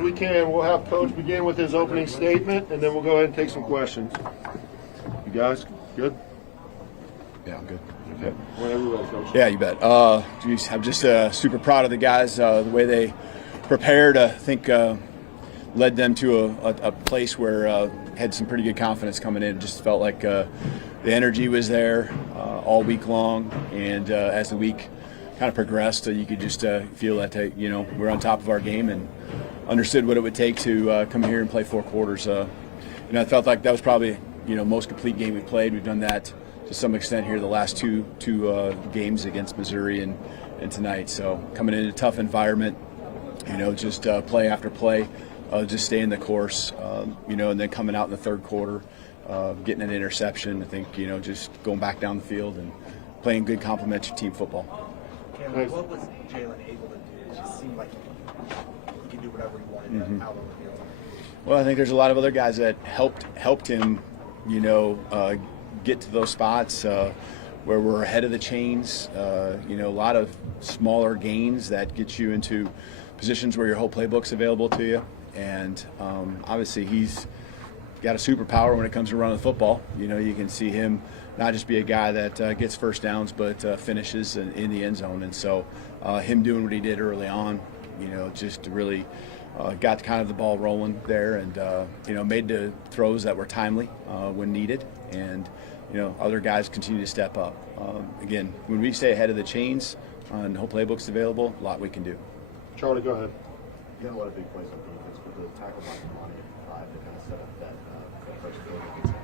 We can. We'll have Coach begin with his opening statement, and then we'll go ahead and take some questions. You guys good? Yeah, I'm good. Okay. Whenever you're ready, Coach. Yeah, you bet. I'm just super proud of the guys. The way they prepared, I think, led them to a place where had some pretty good confidence coming in. Just felt like the energy was there all week long, and as the week kind of progressed, you could just feel that we're on top of our game and understood what it would take to come here and play 4 quarters. I felt like that was probably most complete game we played. We've done that to some extent here the last two games against Missouri and tonight. So coming in a tough environment, just play after play, just staying the course, and then coming out in the third quarter, getting an interception. I think just going back down the field and playing good complementary team football. Kalen, what was Jalen able to do? It just seemed like he could do whatever he wanted out on the field. Well, I think there's a lot of other guys that helped him, get to those spots where we're ahead of the chains. A lot of smaller gains that get you into positions where your whole playbook's available to you. And obviously he's got a superpower when it comes to running the football. You can see him not just be a guy that gets first downs, but finishes in the end zone. And so him doing what he did early on, just really got kind of the ball rolling there and, made the throws that were timely when needed. And, other guys continue to step up. Again, when we stay ahead of the chains and whole playbook's available, a lot we can do. Charlie, go ahead. You had a lot of big plays on defense, but the tackle by Kamani at 5 to kind of set up that flexibility against him.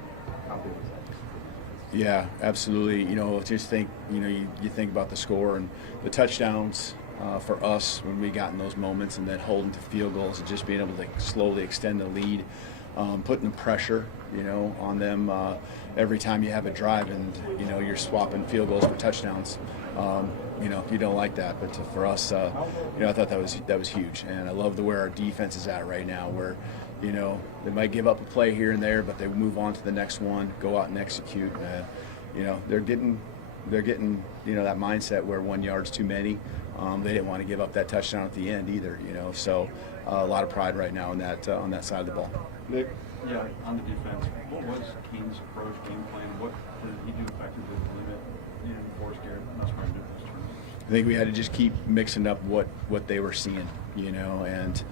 How big was that? Yeah, absolutely. Just think, you think about the score and the touchdowns for us when we got in those moments, and then holding to field goals and just being able to slowly extend the lead, putting the pressure, on them every time you have a drive, and you're swapping field goals for touchdowns. You don't like that, but for us, I thought that was huge, and I love where our defense is at right now, where they might give up a play here and there, but they move on to the next one, go out and execute. They're getting that mindset where 1 yard's too many. They didn't want to give up that touchdown at the end either. So a lot of pride right now on that side of the ball. Nick? Yeah, on the defense, what was Kane's approach, game plan? What did he do effectively to limit and force Garrett Nussmeier to do this tournament? I think we had to just keep mixing up what they were seeing, and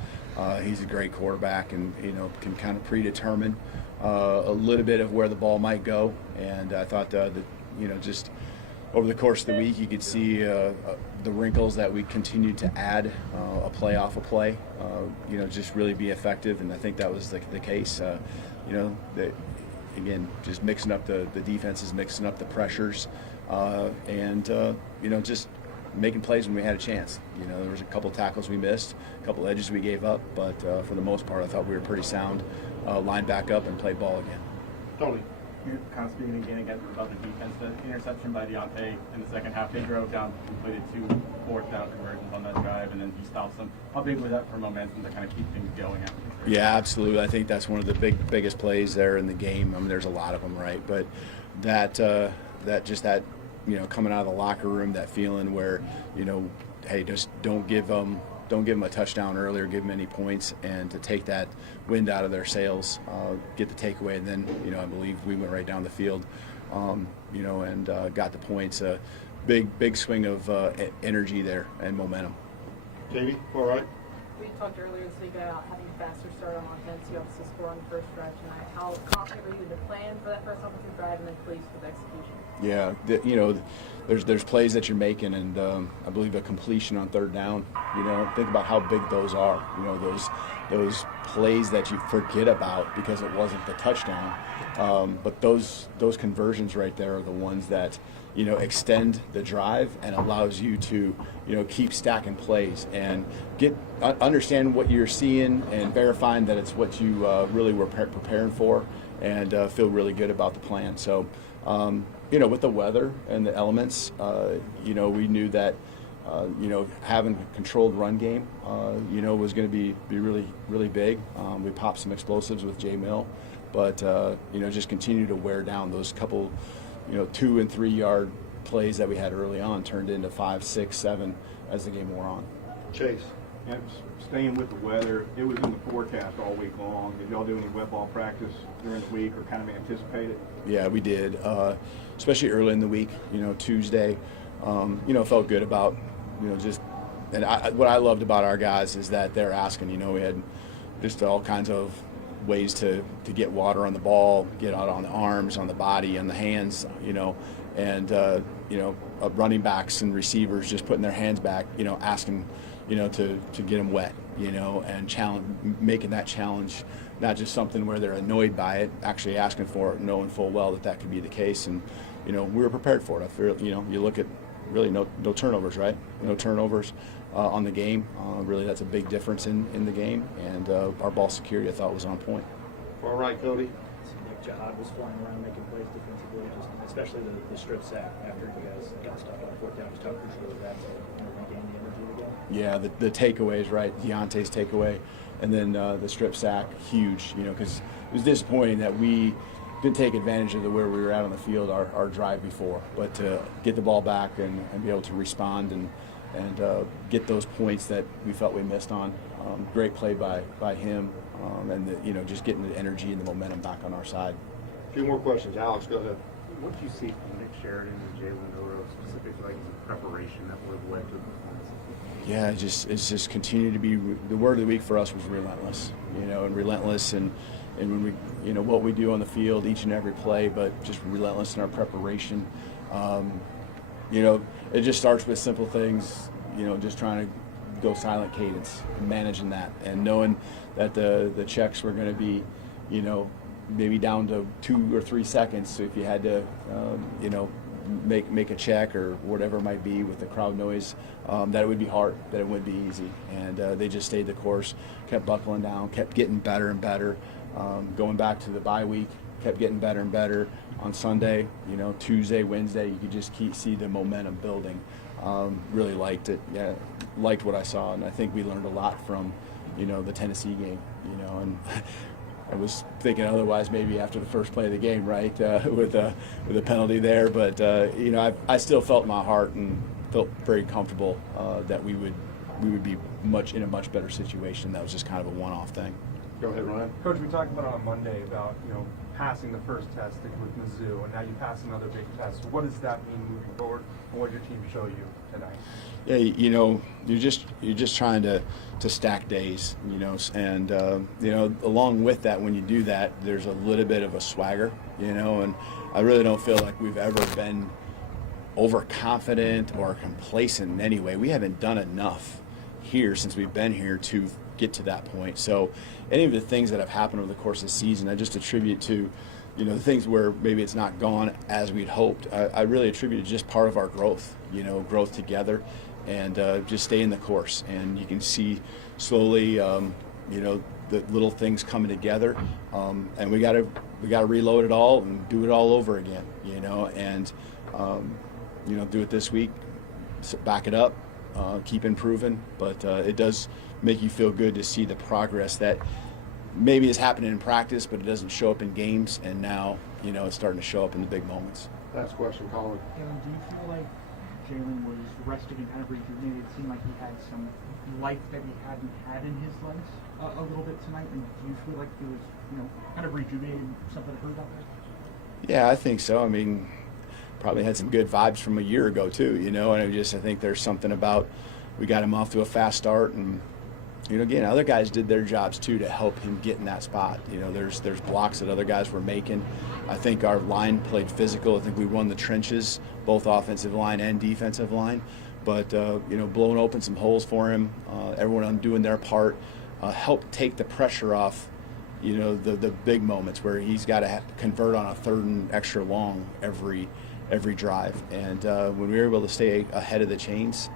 he's a great quarterback and, can kind of predetermine a little bit of where the ball might go. And I thought that, just over the course of the week, you could see the wrinkles that we continued to add a play off a play, just really be effective. And I think that was the case. Again, just mixing up the defenses, mixing up the pressures, and just making plays when we had a chance. There was a couple tackles we missed, a couple edges we gave up, but for the most part, I thought we were pretty sound, lined back up and played ball again. Tony? You're kind of speaking again about the defense. The interception by Deontay in the second half, they drove down, completed 2 fourth-down conversions on that drive, and then he stops them. How big was that for momentum to kind of keep things going after? Yeah, absolutely. I think that's one of the biggest plays there in the game. I mean, there's a lot of them, right? But that coming out of the locker room, that feeling where, hey, just don't give them a touchdown early or give them any points, and to take that wind out of their sails, get the takeaway, and then, I believe we went right down the field, and got the points. Big swing of energy there and momentum. Katie, all right? We talked earlier this week about having a faster start on offense. You obviously scored on the first drive tonight. How confident were you in the plan for that first offensive drive, and then pleased with the execution? Yeah, there's plays that you're making, and I believe a completion on third down. Think about how big those are. Those plays that you forget about because it wasn't the touchdown. But those conversions right there are the ones that extend the drive and allows you to keep stacking plays and understand what you're seeing and verifying that it's what you really were preparing for, and feel really good about the plan. So. With the weather and the elements, we knew that, having a controlled run game, was going to be really, really big. We popped some explosives with Jay Mill, but, just continue to wear down those couple, 2 and 3 yard plays that we had early on turned into 5, 6, 7 as the game wore on. Chase? And staying with the weather, it was in the forecast all week long. Did y'all do any wet ball practice during the week or kind of anticipate it? Yeah, we did, especially early in the week. Tuesday, felt good about, just. And what I loved about our guys is that they're asking. We had just all kinds of ways to get water on the ball, get out on the arms, on the body, on the hands. And running backs and receivers just putting their hands back. Asking. To get them wet, and making that challenge not just something where they're annoyed by it, actually asking for it, knowing full well that could be the case. And, we were prepared for it. I feel, you look at really no turnovers, right? No turnovers on the game. Really, that's a big difference in the game. And our ball security, I thought, was on point. All right, Cody. Nick Jihad was flying around making plays defensively, especially the strip sack after you guys got stuck on fourth down. Just how crucial was that to regain the energy again? Yeah, the takeaways, right? Deontay's takeaway, and then the strip sack, huge. Because it was disappointing that we didn't take advantage of where we were at on the field our drive before. But to get the ball back and be able to respond and get those points that we felt we missed on, great play by him, and just getting the energy and the momentum back on our side. A few more questions. Alex, go ahead. What did you see from Nick Sheridan and Jalen DeBoer, specifically like the preparation that would have led to the performance? Yeah, it's just continued to be the word of the week for us was relentless, and relentless and when we, what we do on the field each and every play, but just relentless in our preparation. It just starts with simple things, just trying to go silent cadence and managing that and knowing that the checks were going to be, maybe down to 2 or 3 seconds. So if you had to, make a check or whatever it might be with the crowd noise, that it would be hard, that it wouldn't be easy. And they just stayed the course, kept buckling down, kept getting better and better. Going back to the bye week, kept getting better and better. On Sunday, Tuesday, Wednesday, you could just see the momentum building. Really liked it. Yeah, liked what I saw, and I think we learned a lot from, the Tennessee game. And I was thinking otherwise maybe after the first play of the game, right, with a penalty there. But I still felt in my heart and felt very comfortable that we would be in a much better situation. That was just kind of a one-off thing. Go ahead, Ryan. Coach, we talked about on Monday about passing the first test with Mizzou, and now you pass another big test. So what does that mean moving forward, and what did your team show you tonight? Yeah, you're just trying to stack days, and along with that, when you do that, there's a little bit of a swagger, and I really don't feel like we've ever been overconfident or complacent in any way. We haven't done enough here since we've been here to get to that point. So any of the things that have happened over the course of the season, I just attribute to, the things where maybe it's not gone as we'd hoped. I really attribute it just part of our growth, growth together, and just stay in the course. And you can see slowly, the little things coming together, and we got to reload it all and do it all over again, and do it this week, back it up, keep improving. But it does make you feel good to see the progress that maybe is happening in practice, but it doesn't show up in games, and now it's starting to show up in the big moments. Last question, Colin. Jalen, do you feel like Jalen was rested and kind of rejuvenated? It seemed like he had some life that he hadn't had in his legs a little bit tonight. And do you feel like he was, kind of rejuvenated, something to prove out there? Yeah, I think so. I mean, probably had some good vibes from a year ago too, and I think there's something about we got him off to a fast start, and again, other guys did their jobs too to help him get in that spot. There's blocks that other guys were making. I think our line played physical. I think we won the trenches, both offensive line and defensive line. But blowing open some holes for him, everyone doing their part, helped take the pressure off. The big moments where he's got to convert on a 3rd and extra long every drive. And when we were able to stay ahead of the chains,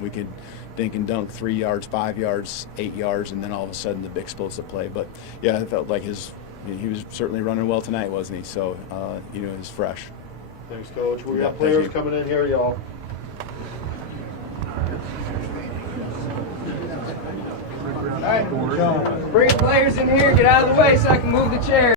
we could dink and dunk 3 yards, 5 yards, 8 yards, and then all of a sudden the big explosive play. But yeah, I felt like he was certainly running well tonight, wasn't he? So he was fresh. Thanks, Coach. We Yeah, got thank players you. coming in here, y'all. Bring players in here, get out of the way so I can move the chair.